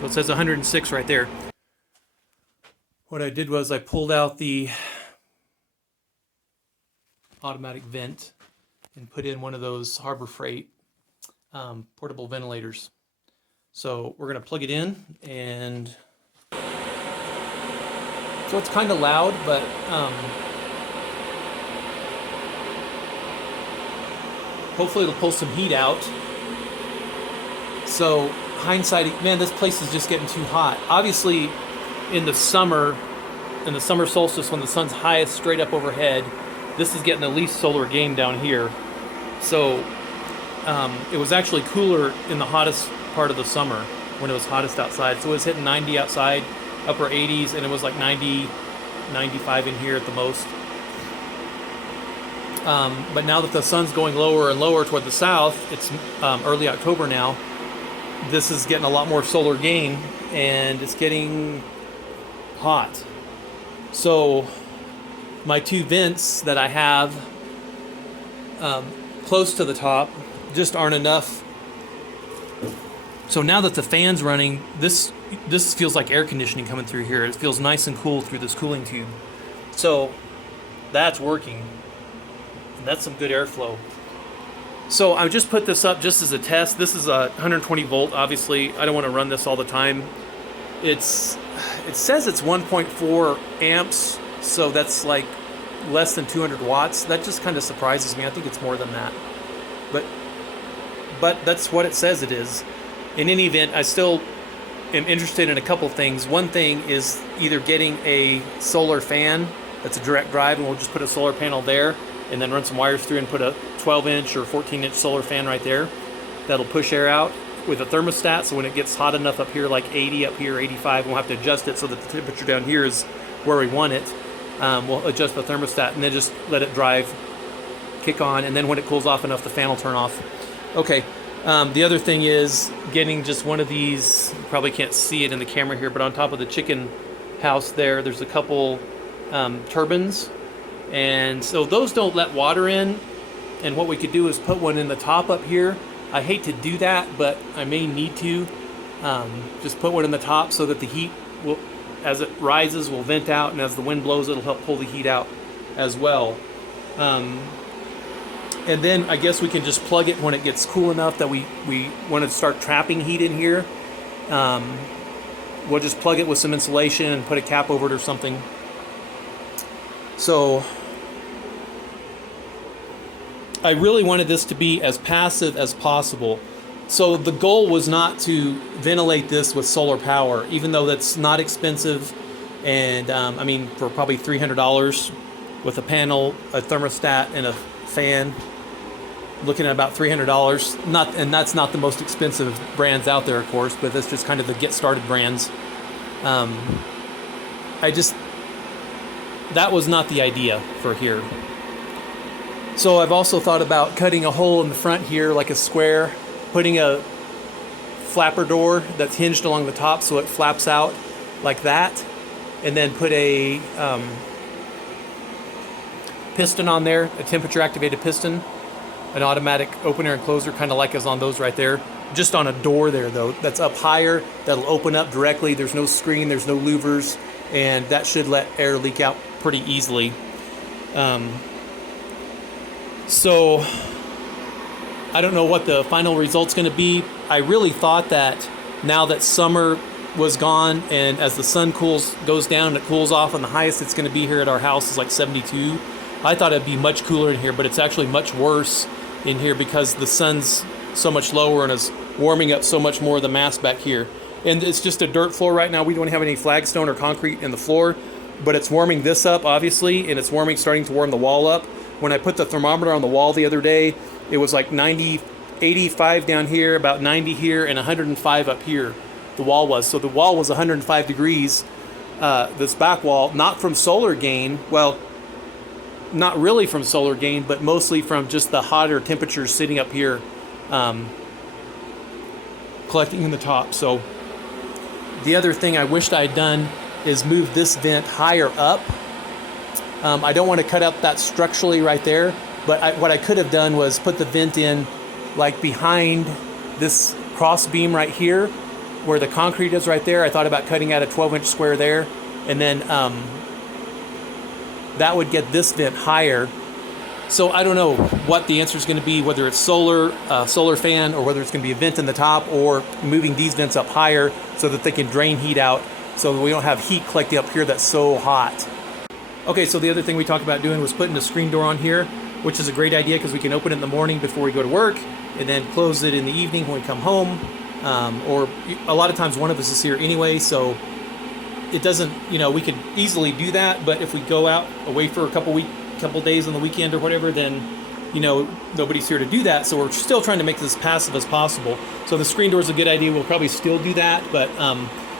So it says 106 right there. What I did was I pulled out the automatic vent and put in one of those Harbor Freight portable ventilators. So we're gonna plug it in, and so it's kind of loud, but hopefully it'll pull some heat out. So hindsight, man, this place is just getting too hot. Obviously, in the summer solstice, when the sun's highest straight up overhead, this is getting the least solar gain down here. So it was actually cooler in the hottest part of the summer when it was hottest outside. So it was hitting 90 outside, upper 80s, and it was like 90, 95 in here at the most. But now that the sun's going lower and lower toward the south, it's early October now, this is getting a lot more solar gain, and it's getting hot. So my two vents that I have close to the top just aren't enough. So now that the fan's running, this feels like air conditioning coming through here. It feels nice and cool through this cooling tube. So that's working. And that's some good airflow. So I just put this up just as a test. This is a 120 volt, obviously. I don't want to run this all the time. It says it's 1.4 amps, so that's like less than 200 watts. That just kind of surprises me. I think it's more than that. But that's what it says it is. In any event, I still am interested in a couple things. One thing is either getting a solar fan that's a direct drive, and we'll just put a solar panel there and then run some wires through and put a 12-inch or 14-inch solar fan right there. That'll push air out with a thermostat, so when it gets hot enough up here, like 80 up here, 85, we'll have to adjust it so that the temperature down here is where we want it. We'll adjust the thermostat and then just let it drive, kick on, and then when it cools off enough, the fan will turn off. Okay. The other thing is getting just one of these. You probably can't see it in the camera here, but on top of the chicken house there's a couple turbines, and so those don't let water in. And what we could do is put one in the top up here. I hate to do that, but I may need to. Just put one in the top so that the heat will, as it rises, will vent out, and as the wind blows, it'll help pull the heat out as well. And then I guess we can just plug it when it gets cool enough that we want to start trapping heat in here. We'll just plug it with some insulation and put a cap over it or something. So I really wanted this to be as passive as possible. So the goal was not to ventilate this with solar power, even though that's not expensive. And I mean, for probably $300 with a panel, a thermostat, and a fan, looking at about $300. And that's not the most expensive brands out there, of course, but that's just kind of the get started brands. That was not the idea for here. So I've also thought about cutting a hole in the front here, like a square, putting a flapper door that's hinged along the top so it flaps out like that, and then put a piston on there, a temperature activated piston, an automatic opener and closer, kind of like is on those right there, just on a door there though, that's up higher, that'll open up directly. There's no screen, there's no louvers, and that should let air leak out pretty easily. So I don't know what the final result's going to be. I really thought that now that summer was gone, and as the sun goes down and it cools off, and the highest it's going to be here at our house is like 72. I thought it'd be much cooler in here, but it's actually much worse in here because the sun's so much lower and is warming up so much more of the mass back here. And it's just a dirt floor right now. We don't have any flagstone or concrete in the floor, but it's warming this up, obviously, and it's starting to warm the wall up. When I put the thermometer on the wall the other day, it was like 90, 85 down here, about 90 here, and 105 up here, the wall was. So the wall was 105 degrees, this back wall, not from solar gain, well, not really from solar gain, but mostly from just the hotter temperatures sitting up here, collecting in the top. So the other thing I wished I had done is move this vent higher up. I don't want to cut out that structurally right there, but what I could have done was put the vent in like behind this cross beam right here, where the concrete is right there, I thought about cutting out a 12-inch square there, and then that would get this vent higher. So I don't know what the answer is going to be, whether it's solar fan, or whether it's going to be a vent in the top, or moving these vents up higher so that they can drain heat out, so that we don't have heat collecting up here that's so hot. Okay, so the other thing we talked about doing was putting a screen door on here, which is a great idea because we can open it in the morning before we go to work, and then close it in the evening when we come home. Or a lot of times one of us is here anyway, so it doesn't, we could easily do that. But if we go out away for a couple days on the weekend or whatever, then nobody's here to do that. So we're still trying to make this as passive as possible. So the screen door is a good idea. We'll probably still do that, but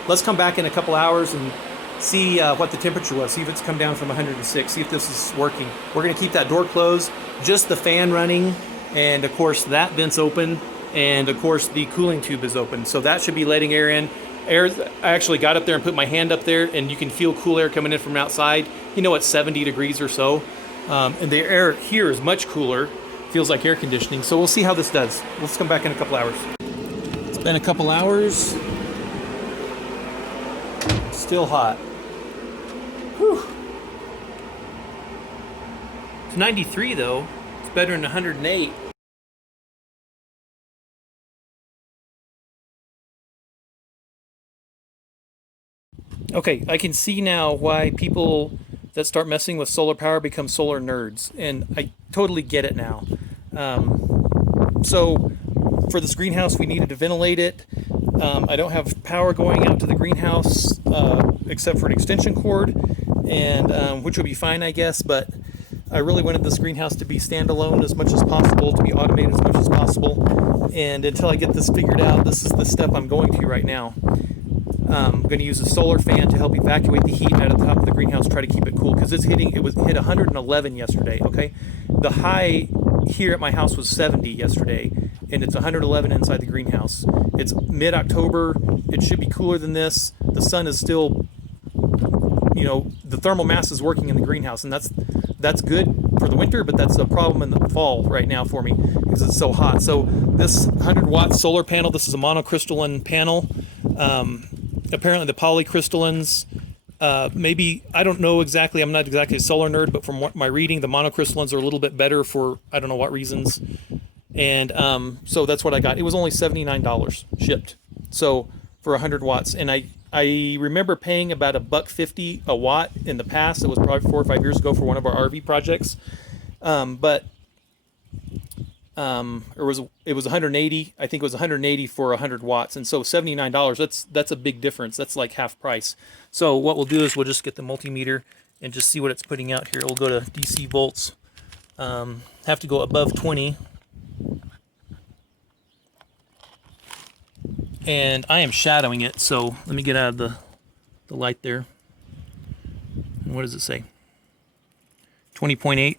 let's come back in a couple hours and see what the temperature was. See if it's come down from 106. See if this is working. We're going to keep that door closed, just the fan running, and of course that vent's open, and of course the cooling tube is open. So that should be letting air in. I actually got up there and put my hand up there, and you can feel cool air coming in from outside. It's 70 degrees or so. And the air here is much cooler. Feels like air conditioning. So we'll see how this does. Let's come back in a couple hours. It's been a couple hours. Still hot. Whew. It's 93 though. It's better than 108. Okay, I can see now why people that start messing with solar power become solar nerds, and I totally get it now. So for this greenhouse, we needed to ventilate it. I don't have power going out to the greenhouse except for an extension cord, and which would be fine, I guess, but I really wanted this greenhouse to be standalone as much as possible, to be automated as much as possible. And until I get this figured out, this is the step I'm going to right now. I'm going to use a solar fan to help evacuate the heat out of the top of the greenhouse, try to keep it cool, because it hit 111 yesterday, okay? The high here at my house was 70 yesterday, and it's 111 inside the greenhouse. It's mid-October. It should be cooler than this. The sun is still, the thermal mass is working in the greenhouse, and that's good for the winter, but that's a problem in the fall right now for me because it's so hot. So this 100-watt solar panel, this is a monocrystalline panel. Apparently the polycrystallines, maybe, I don't know exactly, I'm not exactly a solar nerd, but from what my reading, the monocrystallines are a little bit better for I don't know what reasons. And so that's what I got. It was only $79 shipped. So for 100 watts. And I remember paying about $1.50 a watt in the past. It was probably 4 or 5 years ago for one of our RV projects. It was 180. I think it was 180 for 100 watts, and so $79. That's a big difference. That's like half price. So what we'll do is we'll just get the multimeter and just see what it's putting out here. We'll go to DC volts. Have to go above 20. And I am shadowing it, so let me get out of the light there. And what does it say? 20.8.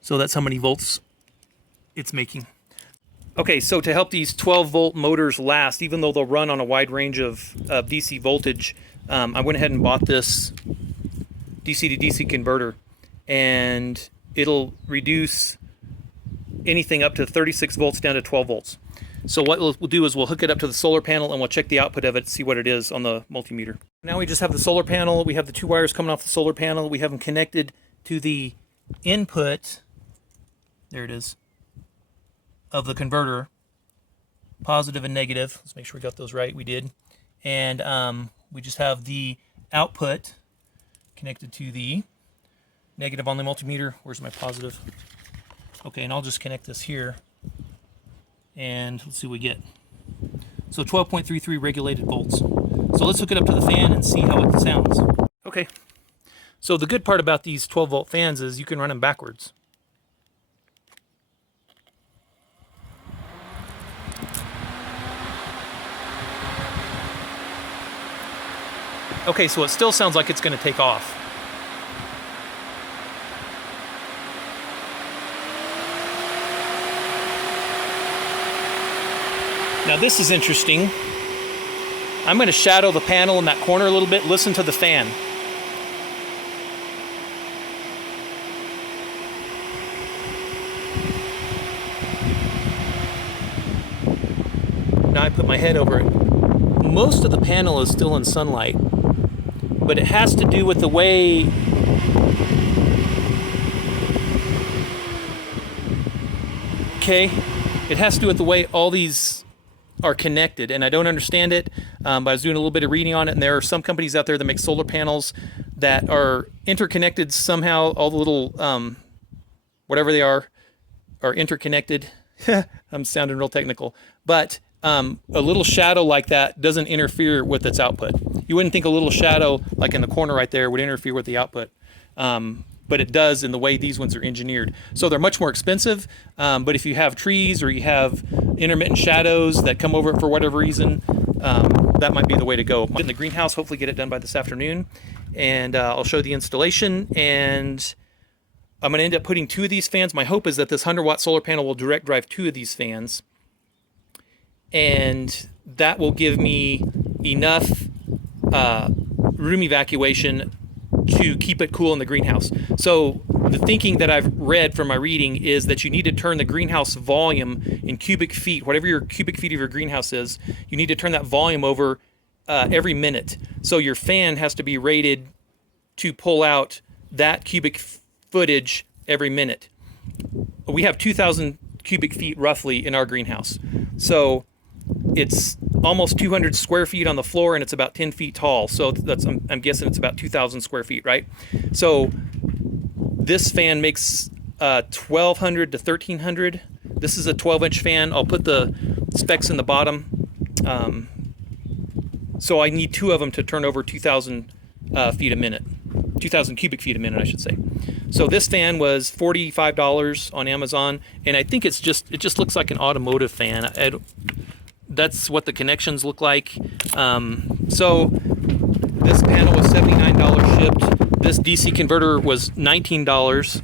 So that's how many volts it's making. Okay, so to help these 12-volt motors last, even though they'll run on a wide range of DC voltage, I went ahead and bought this DC to DC converter, and it'll reduce anything up to 36 volts down to 12 volts. So what we'll do is we'll hook it up to the solar panel, and we'll check the output of it, see what it is on the multimeter. Now we just have the solar panel. We have the two wires coming off the solar panel. We have them connected to the input, there it is, of the converter, positive and negative. Let's make sure we got those right. We did. And we just have the output connected to the negative on the multimeter. Where's my positive? Okay, and I'll just connect this here, and let's see what we get. So 12.33 regulated volts. So let's hook it up to the fan and see how it sounds. Okay, so the good part about these 12-volt fans is you can run them backwards. Okay, so it still sounds like it's going to take off. Now this is interesting. I'm going to shadow the panel in that corner a little bit. Listen to the fan. Now I put my head over it. most of the panel is still in sunlight, but it has to do with the way it has to do with the way all these are connected, and I don't understand it, but I was doing a little bit of reading on it, and there are some companies out there that make solar panels that are interconnected somehow. All the little whatever they are interconnected. I'm sounding real technical, but a little shadow like that doesn't interfere with its output. You wouldn't think a little shadow like in the corner right there would interfere with the output, but it does in the way these ones are engineered. So they're much more expensive, but if you have trees or you have intermittent shadows that come over it for whatever reason, that might be the way to go. In the greenhouse, hopefully get it done by this afternoon, and I'll show the installation, and I'm going to end up putting 2 of these fans. My hope is that this 100-watt solar panel will direct drive 2 of these fans, and that will give me enough room evacuation to keep it cool in the greenhouse. So the thinking that I've read from my reading is that you need to turn the greenhouse volume in cubic feet, whatever your cubic feet of your greenhouse is, you need to turn that volume over every minute. So your fan has to be rated to pull out that cubic footage every minute. We have 2,000 cubic feet roughly in our greenhouse. So it's almost 200 square feet on the floor, and it's about 10 feet tall. So that's, I'm guessing it's about 2,000 square feet, right? So this fan makes 1,200 to 1,300. This is a 12-inch fan. I'll put the specs in the bottom. So I need 2 of them to turn over 2,000 feet a minute. 2,000 cubic feet a minute, I should say. So this fan was $45 on Amazon, and I think it just looks like an automotive fan. That's what the connections look like. So this panel was $79 shipped. This DC converter was $19.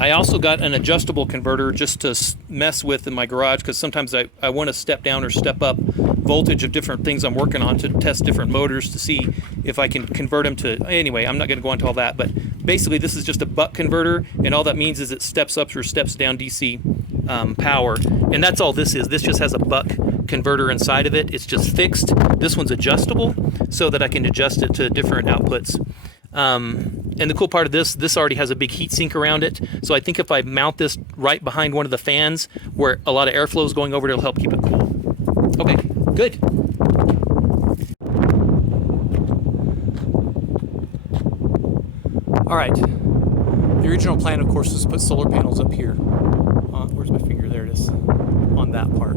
I also got an adjustable converter just to mess with in my garage, because sometimes I want to step down or step up voltage of different things I'm working on to test different motors to see if I can convert them to, anyway, I'm not going to go into all that, but basically this is just a buck converter, and all that means is it steps up or steps down DC power, and that's all this is. This just has a buck converter inside of it. It's just fixed. This one's adjustable so that I can adjust it to different outputs. And the cool part of this already has a big heat sink around it, so I think if I mount this right behind one of the fans where a lot of airflow is going over, it'll help keep it cool. Okay, good. All right, the original plan, of course, is to put solar panels up here. Where's my finger? There it is, on that part.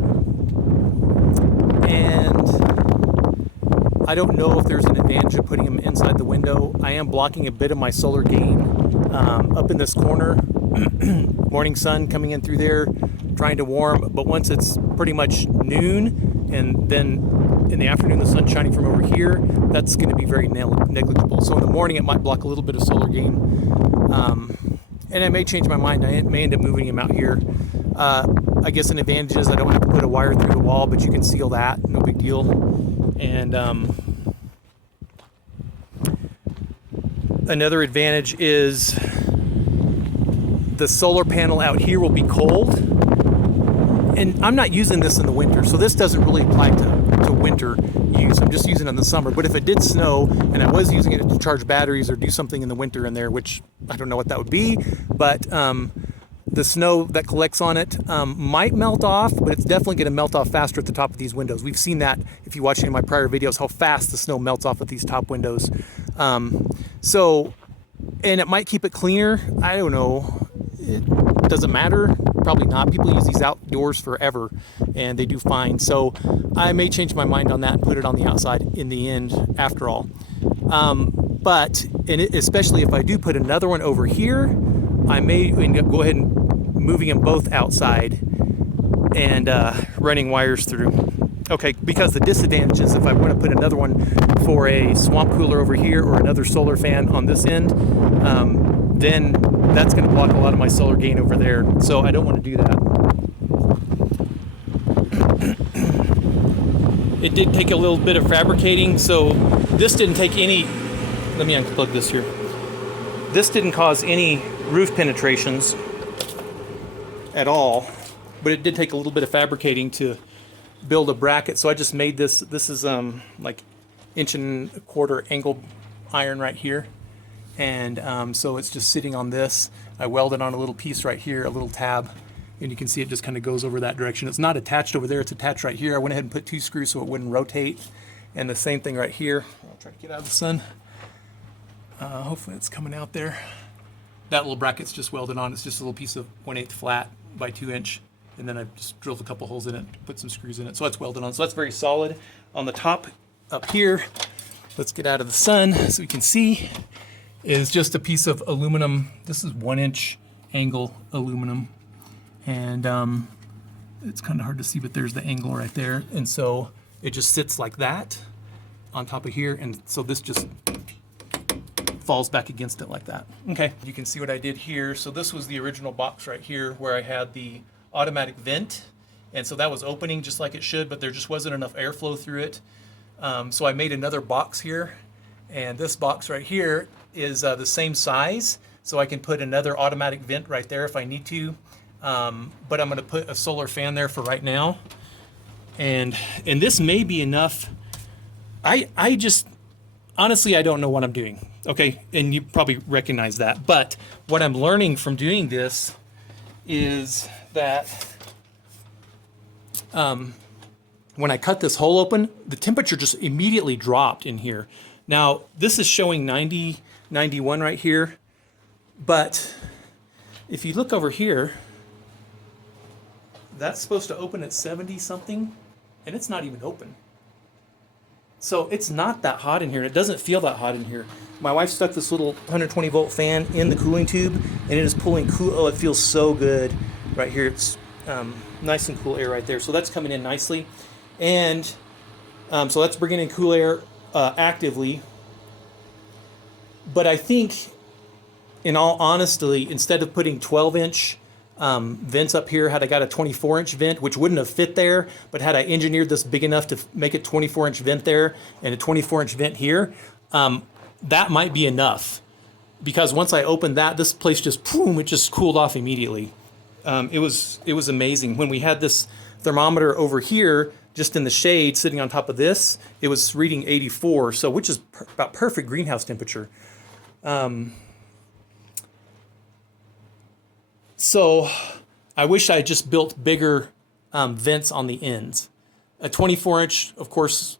And I don't know if there's an advantage of putting them inside the window. I am blocking a bit of my solar gain up in this corner. Morning sun coming in through there, trying to warm, but once it's pretty much noon, and then in the afternoon the sun's shining from over here, that's going to be very negligible. So in the morning it might block a little bit of solar gain, and I may change my mind. I may end up moving him out here. I guess an advantage is I don't have to put a wire through the wall, but you can seal that, no big deal. And another advantage is the solar panel out here will be cold, and I'm not using this in the winter, so this doesn't really apply to winter use. I'm just using it in the summer. But if it did snow and I was using it to charge batteries or do something in the winter in there, which I don't know what that would be, but the snow that collects on it might melt off, but it's definitely going to melt off faster at the top of these windows. We've seen that if you watch any of my prior videos, how fast the snow melts off at these top windows. And it might keep it cleaner. I don't know. It doesn't matter. Probably not. People use these outdoors forever, and they do fine. So I may change my mind on that and put it on the outside in the end after all. Especially if I do put another one over here, I may end up go ahead and moving them both outside and running wires through. Okay, because the disadvantage is if I want to put another one for a swamp cooler over here or another solar fan on this end, then that's going to block a lot of my solar gain over there. So I don't want to do that. It did take a little bit of fabricating, so this didn't take any, let me unplug this here. This didn't cause any roof penetrations at all, but it did take a little bit of fabricating to build a bracket. So I just made this. This is like 1.25 inch angled iron right here. And so it's just sitting on this. I welded on a little piece right here, a little tab, and you can see it just kind of goes over that direction. It's not attached over there, it's attached right here. I went ahead and put 2 screws so it wouldn't rotate. And the same thing right here. I'll try to get out of the sun. Hopefully it's coming out there. That little bracket's just welded on. It's just a little piece of 1/8 flat by 2 inch. And then I just drilled a couple holes in it, put some screws in it. So it's welded on. So that's very solid. On the top up here, let's get out of the sun so we can see, is just a piece of aluminum. This is 1 inch angle aluminum. And it's kind of hard to see, but there's the angle right there. And so it just sits like that on top of here. And so this just falls back against it like that. Okay, you can see what I did here. So this was the original box right here where I had the automatic vent. And so that was opening just like it should, but there just wasn't enough airflow through it. So I made another box here. And this box right here is the same size. So I can put another automatic vent right there if I need to. But I'm going to put a solar fan there for right now. And this may be enough. I just, honestly, I don't know what I'm doing. Okay, and you probably recognize that. But what I'm learning from doing this is that when I cut this hole open, the temperature just immediately dropped in here. Now, this is showing 90, 91 right here. But if you look over here, that's supposed to open at 70 something, and it's not even open. So it's not that hot in here. It doesn't feel that hot in here. My wife stuck this little 120 volt fan in the cooling tube, and it is pulling cool. Oh, it feels so good right here. It's nice and cool air right there. So that's coming in nicely. And so that's bringing in cool air actively. But I think, in all honesty, instead of putting 12-inch vents up here, had I got a 24-inch vent, which wouldn't have fit there, but had I engineered this big enough to make a 24-inch vent there and a 24-inch vent here, that might be enough. Because once I opened that, this place just, boom, it just cooled off immediately. It was amazing. When we had this thermometer over here, just in the shade, sitting on top of this, it was reading 84, so which is about perfect greenhouse temperature. So I wish I just built bigger vents on the ends. A 24-inch, of course,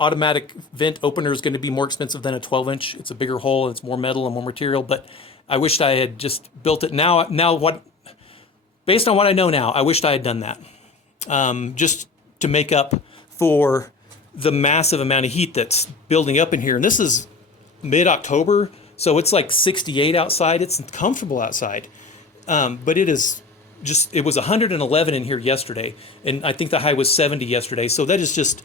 automatic vent opener is going to be more expensive than a 12-inch. It's a bigger hole, it's more metal and more material, but I wished I had just built it. Now what? Based on what I know now, I wished I had done that. Just to make up for the massive amount of heat that's building up in here. And this is mid-October, so it's like 68 outside. It's comfortable outside. But it is just, it was 111 in here yesterday, and I think the high was 70 yesterday. So that is just,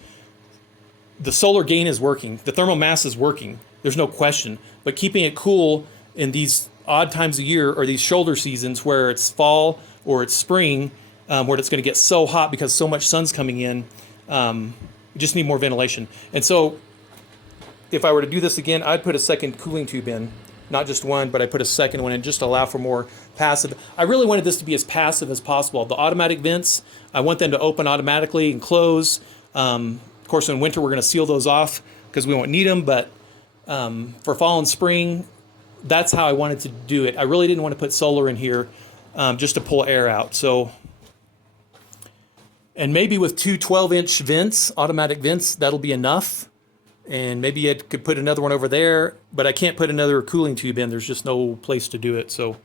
the solar gain is working. The thermal mass is working. There's no question. But keeping it cool in these odd times of year, or these shoulder seasons where it's fall or it's spring, where it's going to get so hot because so much sun's coming in, you just need more ventilation. And so if I were to do this again, I'd put a second cooling tube in. Not just one, but I put a second one in just to allow for more passive. I really wanted this to be as passive as possible. The automatic vents, I want them to open automatically and close. Of course, in winter, we're going to seal those off because we won't need them. But for fall and spring, that's how I wanted to do it. I really didn't want to put solar in here just to pull air out. So, and maybe with two 12-inch vents, automatic vents, that'll be enough. And maybe I could put another one over there, but I can't put another cooling tube in. There's just no place to do it. So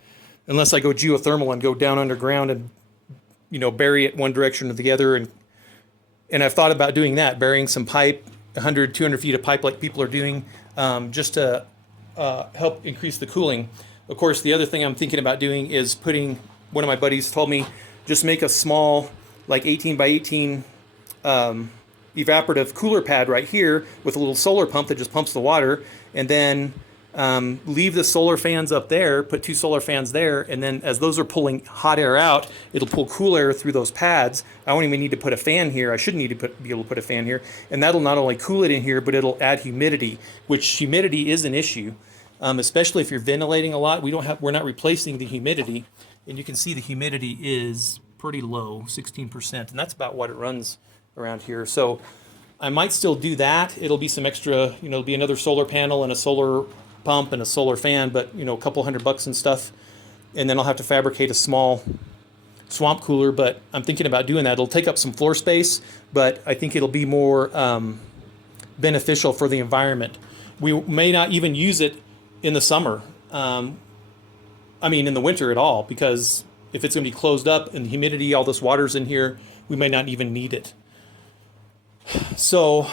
unless I go geothermal and go down underground and, you know, bury it one direction or the other. And I've thought about doing that, burying some pipe, 100, 200 feet of pipe like people are doing, just to help increase the cooling. Of course, the other thing I'm thinking about doing is putting, one of my buddies told me, just make a small, like 18 by 18 evaporative cooler pad right here with a little solar pump that just pumps the water, and then leave the solar fans up there, put 2 solar fans there, and then as those are pulling hot air out, it'll pull cool air through those pads. I won't even need to put a fan here. I shouldn't need to be able to put a fan here, and that'll not only cool it in here, but it'll add humidity, which humidity is an issue, especially if you're ventilating a lot. We're not replacing the humidity, and you can see the humidity is pretty low, 16%, and that's about what it runs around here. So I might still do that. It'll be some extra, it'll be another solar panel and a solar pump and a solar fan, but a couple $100 and stuff. And then I'll have to fabricate a small swamp cooler, but I'm thinking about doing that. It'll take up some floor space, but I think it'll be more beneficial for the environment. We may not even use it in the summer. In the winter at all, because if it's going to be closed up and the humidity, all this water's in here, we may not even need it. So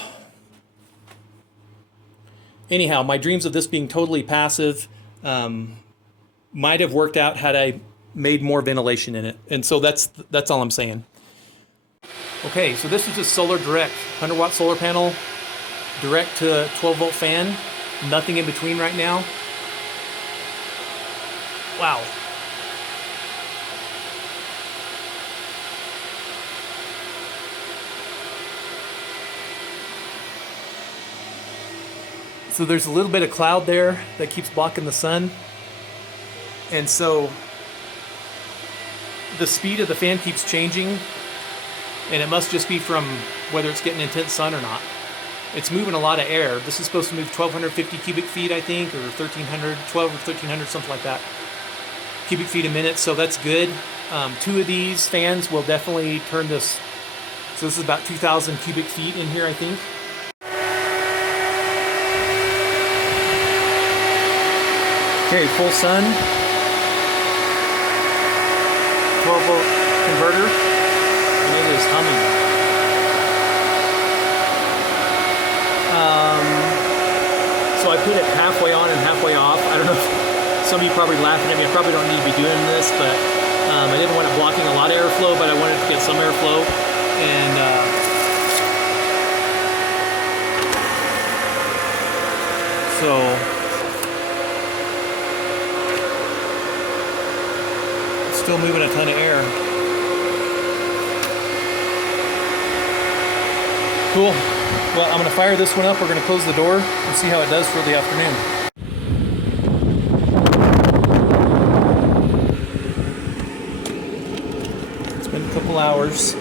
anyhow, my dreams of this being totally passive might have worked out had I made more ventilation in it. And so that's all I'm saying. Okay, so this is just solar direct, 100-watt solar panel, direct to 12-volt fan, nothing in between right now. Wow. So there's a little bit of cloud there that keeps blocking the sun. And so the speed of the fan keeps changing, and it must just be from whether it's getting intense sun or not. It's moving a lot of air. This is supposed to move 1,250 cubic feet, I think, or 1,300, 12 or 1,300, something like that, cubic feet a minute, so that's good. 2 of these fans will definitely turn this. So this is about 2,000 cubic feet in here, I think. Okay, full sun. 12-volt converter, and it is humming. So I put it halfway on and halfway off. I don't know if some of you probably laughing at me. I probably don't need to be doing this, but I didn't want it blocking a lot of airflow, but I wanted to get some airflow. And so still moving a ton of air. Cool. Well, I'm going to fire this one up. We're going to close the door and see how it does for the afternoon. It's been a couple hours.